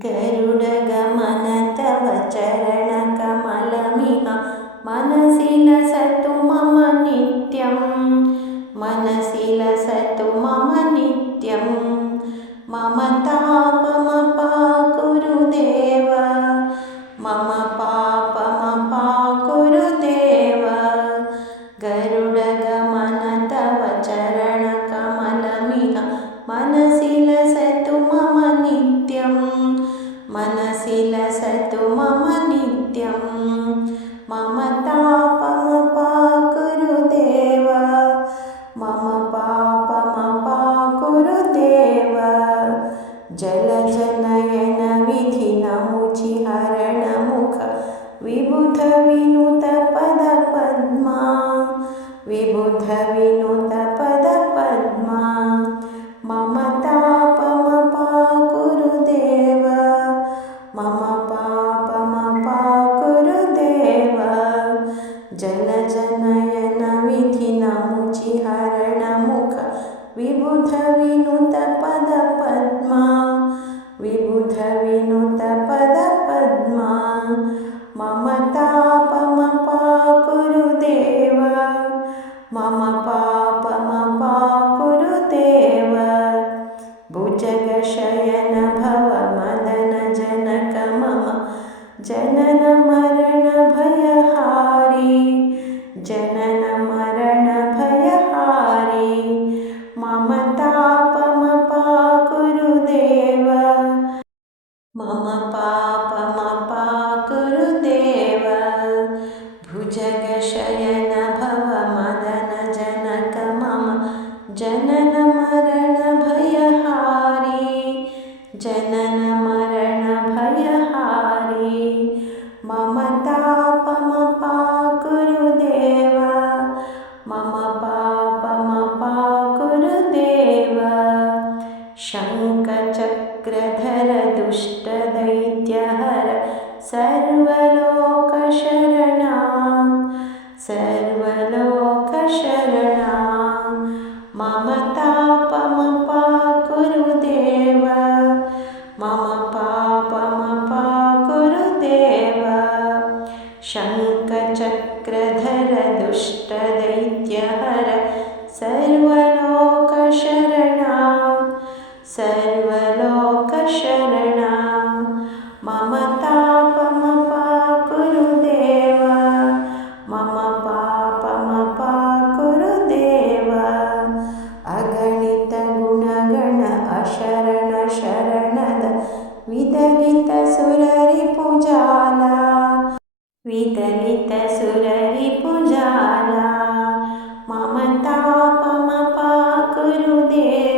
ಗರುಡಗಮನತವ ಚರಣ ಕಮಲಮಿಹ ಮನಸಿಲ ಸತು ಮಮ ನಿತ್ಯಂ ಮನಸಿಲ ಸತು ಮಮ ನಿತ್ಯಂ मम विधि मुख जलजनयनविधिनमुचिहरणमुख विबुधविनु विबुध विनुत पद पद्मा विबुध विनुत पद पद्मा मम तापमपाकुरु देव मम पापमपाकुरु भुजग शयन भव मदन जनक मम जनन मरण भयहारी जनन मम पापमपाकुरुदेव भुजग शङ्खचक्रधर दुष्टदैत्यहर सर्वलोकशरणां सर्वलोकशरणां मम पापम मम पापम अगणितगुणगण अशरणशरणद विदगितसुररिपुजाला वितरित सुररिपुजाला ममतापमपाकुरुदेव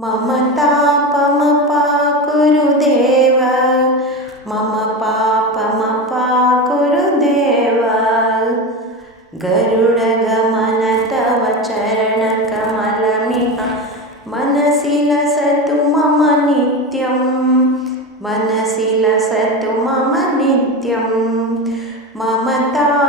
पम पा देव मम पापम पा कुरुदेव गरुडगमन तव चरणकमलमिह मनसि लसतु मम नित्यं मनसि लसतु मम नित्यं मम ताप